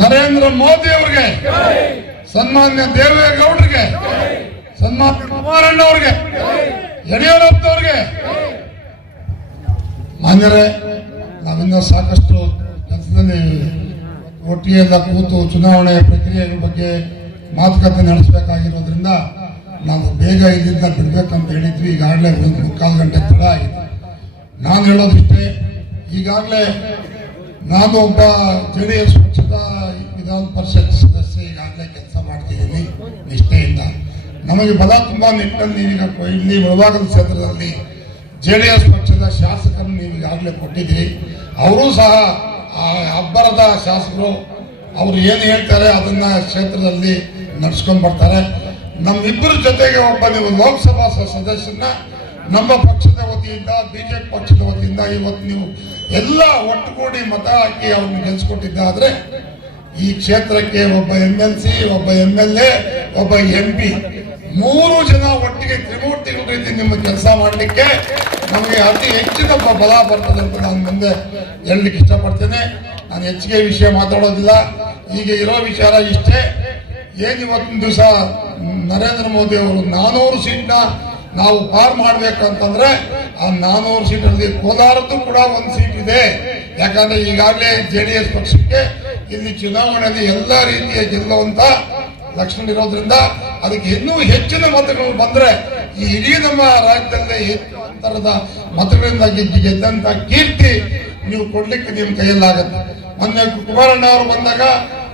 ನರೇಂದ್ರ ಮೋದಿ ಅವರಿಗೆ, ಸನ್ಮಾನ್ಯ ದೇವೇಗೌಡರಿಗೆ, ಸನ್ಮಾನ್ಯ ಕುಮಾರಣ್ಣ ಅವರಿಗೆ ಯಡಿಯೂರಪ್ಪ ಅವರಿಗೆ ಮಾನ್ಯರೇ, ನಾವಿನ್ನ ಸಾಕಷ್ಟು ಕೆಲಸದಲ್ಲಿ ಒಟ್ಟಿಗೆ ಎಲ್ಲ ಕೂತು ಚುನಾವಣೆ ಪ್ರಕ್ರಿಯೆಗಳ ಬಗ್ಗೆ ಮಾತುಕತೆ ನಡೆಸಬೇಕಾಗಿರೋದ್ರಿಂದ ನಾವು ಬೇಗ ಇಲ್ಲಿಂದ ಬಿಡ್ಬೇಕಂತ ಹೇಳಿದ್ವಿ. ಈಗಾಗಲೇ ಒಂದು ಮುಕ್ಕಾಲು ಗಂಟೆ ತಡ ಆಗಿದೆ. ನಾನು ಹೇಳೋದಿಷ್ಟೇ, ಈಗಾಗಲೇ ನಾನು ಒಬ್ಬ ಜೆ ಡಿ ಎಸ್ ಪಕ್ಷದ ವಿಧಾನ ಪರಿಷತ್ ಸದಸ್ಯ ಈಗಾಗಲೇ ಕೆಲಸ ಮಾಡ್ತಿದ್ದೀನಿ ನಿಷ್ಠೆಯಿಂದ. ನಮಗೆ ಬಲ ತುಂಬ ನಿಟ್ಟಲ್ಲಿ ನೀವೀಗ ಇಲ್ಲಿ ಒಳಭಾಗದ ಕ್ಷೇತ್ರದಲ್ಲಿ ಜೆ ಡಿ ಎಸ್ ಪಕ್ಷದ ಶಾಸಕರನ್ನು ನೀವು ಈಗಾಗಲೇ ಕೊಟ್ಟಿದ್ದೀರಿ. ಅವರು ಸಹ ಆ ಅಬ್ಬರದ ಶಾಸಕರು, ಅವರು ಏನು ಹೇಳ್ತಾರೆ ಅದನ್ನು ಕ್ಷೇತ್ರದಲ್ಲಿ ನಡ್ಸ್ಕೊಂಡು ಬರ್ತಾರೆ ನಮ್ಮಿಬ್ಬರ ಜೊತೆಗೆ ಒಬ್ಬ ನೀವು ಲೋಕಸಭಾ ಸದಸ್ಯನ ನಮ್ಮ ಪಕ್ಷದ ವತಿಯಿಂದ, ಬಿಜೆಪಿ ಪಕ್ಷದ ವತಿಯಿಂದ ಇವತ್ತು ನೀವು ಎಲ್ಲ ಒಟ್ಟುಗೂಡಿ ಮತ ಹಾಕಿ ಅವ್ರನ್ನ ಗೆಲ್ಸ್ಕೊಟ್ಟಿದ್ದಾದ್ರೆ ಈ ಕ್ಷೇತ್ರಕ್ಕೆ ಒಬ್ಬ ಎಂ ಎಲ್ ಸಿ ಒಬ್ಬ ಎಂ ಎಲ್ ಎ ಒಬ್ಬ ಎಂ ಪಿ ಮೂರು ಜನ ಒಟ್ಟಿಗೆ ತ್ರಿಮೂರ್ತಿಗಳ ರೀತಿ ನಿಮ್ಮ ಕೆಲಸ ಮಾಡಲಿಕ್ಕೆ ನಮಗೆ ಅತಿ ಹೆಚ್ಚಿನ ಬಲ ಬರ್ತದೆ ಅಂತ ನಾನು ಮುಂದೆ ಹೇಳಲಿಕ್ಕೆ ಇಷ್ಟಪಡ್ತೇನೆ. ನಾನು ಹೆಚ್ಚಿಗೆ ವಿಷಯ ಮಾತಾಡೋದಿಲ್ಲ. ಈಗ ಇರೋ ವಿಚಾರ ಇಷ್ಟೇ. ಏನು ಇವತ್ತಿನ ದಿವಸ ನರೇಂದ್ರ ಮೋದಿ ಅವರು ನಾನೂರು ಸೀಟ್ನ ನಾವು ಪಾರ್ ಮಾಡ್ಬೇಕಂತಂದ್ರೆ ಆ ನಾನೂರು ಸೀಟಲ್ಲಿ ಕೋಲಾರದ್ದು ಕೂಡ ಒಂದು ಸೀಟ್ ಇದೆ. ಯಾಕಂದ್ರೆ ಈಗಾಗಲೇ ಜೆ ಡಿ ಎಸ್ ಪಕ್ಷಕ್ಕೆ ಇಲ್ಲಿ ಚುನಾವಣೆಯಲ್ಲಿ ಎಲ್ಲ ರೀತಿಯ ಗೆಲ್ಲುವಂತ ಲಕ್ಷಣ ಇರೋದ್ರಿಂದ ಅದಕ್ಕೆ ಇನ್ನೂ ಹೆಚ್ಚಿನ ಮತಗಳು ಬಂದ್ರೆ ಈ ಇಡೀ ನಮ್ಮ ರಾಜ್ಯದಲ್ಲೇ ಹೆಚ್ಚು ಅಂತರದ ಮತಗಳಿಂದ ಗೆದ್ದು ಗೆದ್ದಂತ ಕೀರ್ತಿ ನೀವು ಕೊಡ್ಲಿಕ್ಕೆ ನಿಮ್ಮ ಕೈಯಲ್ಲಾಗತ್ತೆ. ಮೊನ್ನೆ ಕುಮಾರಣ್ಣ ಅವರು ಬಂದಾಗ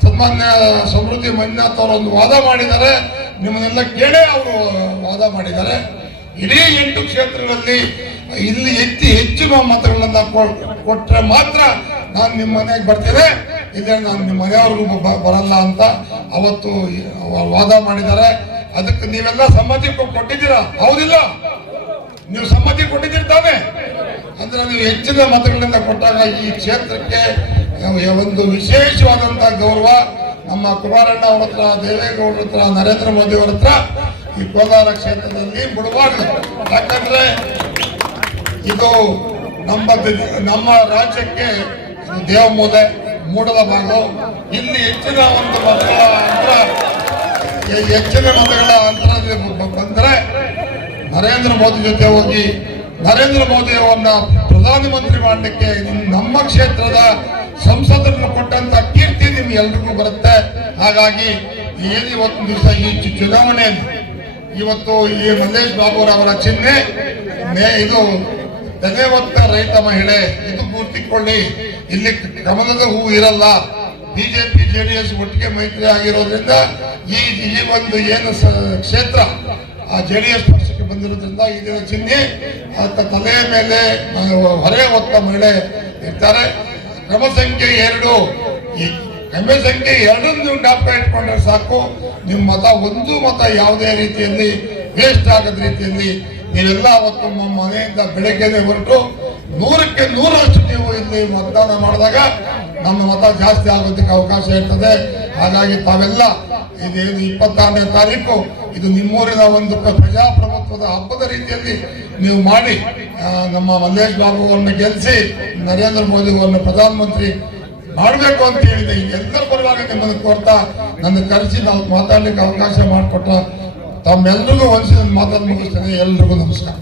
ಸನ್ಮಾನ್ಯ ಸಮೃದ್ಧಿ ಮಂಜುನಾಥ್ ಅವರು ಒಂದು ವಾದ ಮಾಡಿದ್ದಾರೆ. ನಿಮ್ಮನ್ನೆಲ್ಲ ಕೇಳೇ ಅವರು ವಾದ ಮಾಡಿದ್ದಾರೆ. ಇಡೀ ಎಂಟು ಕ್ಷೇತ್ರಗಳಲ್ಲಿ ಇಲ್ಲಿ ಹೆಚ್ಚು ಹೆಚ್ಚಿನ ಮತಗಳನ್ನ ಕೊಟ್ಟರೆ ಮಾತ್ರ ನಾನು ನಿಮ್ಮ ಮನೆಗೆ ಬರ್ತೇನೆ ಇಲ್ಲ ನಾನು ನಿಮ್ಮ ಮನೆಯವ್ರಿಗೂ ಬರಲ್ಲ ಅಂತ ಅವತ್ತು ವಾದ ಮಾಡಿದ್ದಾರೆ. ಅದಕ್ಕೆ ನೀವೆಲ್ಲ ಸಮ್ಮತಿ ಕೊಟ್ಟಿದ್ದೀರಾ? ಹೌದಿಲ್ಲ. ನೀವು ಸಮ್ಮತಿ ಕೊಟ್ಟಿದ್ದೀರಿ ತಾನೆ ಅಂದ್ರೆ ನೀವು ಹೆಚ್ಚಿನ ಮತಗಳಿಂದ ಕೊಟ್ಟಾಗ ಈ ಕ್ಷೇತ್ರಕ್ಕೆ ಒಂದು ವಿಶೇಷವಾದಂತಹ ಗೌರವ ನಮ್ಮ ಕುಮಾರಣ್ಣ ಅವರ ಹತ್ರ, ದೇವೇಗೌಡರ ಹತ್ರ, ನರೇಂದ್ರ ಮೋದಿ ಅವರ ಹತ್ರ ಈ ಕೋಲಾರ ಕ್ಷೇತ್ರದಲ್ಲಿ ಬಿಡಬಾರ್ದು ಯಾಕಂದ್ರೆ ಇದು ನಮ್ಮ ನಮ್ಮ ರಾಜ್ಯಕ್ಕೆ ದೇವಮೂಲೆ ಮೂಡಲ ಭಾಗ. ಇಲ್ಲಿ ಹೆಚ್ಚಿನ ಒಂದು ಮತಗಳ ಅಂತರ ಹೆಚ್ಚಿನ ಮತಗಳ ಅಂತರ ಬಂದ್ರೆ ನರೇಂದ್ರ ಮೋದಿ ಜೊತೆ ಹೋಗಿ, ನರೇಂದ್ರ ಮೋದಿ ಅವರನ್ನ ಪ್ರಧಾನಮಂತ್ರಿ ಮಾಡಲಿಕ್ಕೆ ನಮ್ಮ ಕ್ಷೇತ್ರದ ಸಂಸದರನ್ನು ಕೊಟ್ಟಂತ ಕೀರ್ತಿ ನಿಮ್ಗೆ ಎಲ್ರಿಗೂ ಬರುತ್ತೆ. ಹಾಗಾಗಿ ಏನು ಇವತ್ತು ದಿವಸ ಈ ಚುನಾವಣೆಯಲ್ಲಿ ಇವತ್ತು ಈ ಮಲ್ಲೇಶ್ ಬಾಬು ಅವರ ಚಿಹ್ನೆ. ಇದು ಧನ್ಯವಂತ ರೈತ ಮಹಿಳೆ ಇದು ಗುರ್ತಿಕೊಳ್ಳಿ ಇಲ್ಲಿ ಗಮನದ ಹೂ ಇರಲ್ಲ. ಬಿಜೆಪಿ, ಜೆಡಿಎಸ್ ಒಟ್ಟಿಗೆ ಮೈತ್ರಿ ಆಗಿರೋದ್ರಿಂದ ಈ ಈ ಒಂದು ಏನು ಕ್ಷೇತ್ರ ಆ ಜೆಡಿಎಸ್ ಪಕ್ಷಕ್ಕೆ ಬಂದಿರೋದ್ರಿಂದ ಇದರ ಚಿಹ್ನೆ ಆತ ತಲೆಯ ಮೇಲೆ ಹೊರೆ ಹೊತ್ತ ಮಹಿಳೆ ಇರ್ತಾರೆ. ಕ್ರಮ ಸಂಖ್ಯೆ ಎರಡು. ಕ್ರಮ ಸಂಖ್ಯೆ ಎರಡೊಂದು ಡಾಕ್ಟರ್ ಇಟ್ಕೊಂಡ್ರೆ ಸಾಕು. ನಿಮ್ಮ ಮತ ಒಂದು ಮತ ಯಾವುದೇ ರೀತಿಯಲ್ಲಿ ವೇಸ್ಟ್ ಆಗದ ರೀತಿಯಲ್ಲಿ ನೀವೆಲ್ಲ ಅವತ್ತು ನಮ್ಮ ಮನೆಯಿಂದ ಬೆಳಗ್ಗೆನೆ ಹೊರಟು ನೂರಕ್ಕೆ ನೂರಷ್ಟು ನೀವು ಇಲ್ಲಿ ಮತದಾನ ಮಾಡಿದಾಗ ನಮ್ಮ ಮತ ಜಾಸ್ತಿ ಆಗೋದಕ್ಕೆ ಅವಕಾಶ ಇರ್ತದೆ. ಹಾಗಾಗಿ ತಾವೆಲ್ಲ ಇದೇನು ಇಪ್ಪತ್ತಾರನೇ ತಾರೀಕು, ಇದು ನಿಮ್ಮೂರಿನ ಒಂದು ಪ್ರ- ಪ್ರಜಾಪ್ರಭುತ್ವದ ಹಬ್ಬದ ರೀತಿಯಲ್ಲಿ ನೀವು ಮಾಡಿ ನಮ್ಮ ಮಲ್ಲೇಶ್ ಬಾಬು ಅವರನ್ನ ಗೆಲ್ಲಿಸಿ ನರೇಂದ್ರ ಮೋದಿ ಅವರನ್ನ ಪ್ರಧಾನಮಂತ್ರಿ ಮಾಡಬೇಕು ಅಂತ ಹೇಳಿದೆ. ಎಲ್ಲ ಎಲ್ಲರ ಪರವಾಗಿ ನಿಮ್ಮನ್ನು ಕೋರ್ತಾ ನನ್ನ ಕರೆಸಿ ನಾವು ಮಾತಾಡ್ಲಿಕ್ಕೆ ಅವಕಾಶ ಮಾಡಿಕೊಟ್ಟ ತಮ್ಮೆಲ್ಲರಿಗೂ ಒಂದ್ಸಿ ಮಾತಾಡಿ ಮುಗಿಸ್ತೇನೆ. ಎಲ್ರಿಗೂ ನಮಸ್ಕಾರ.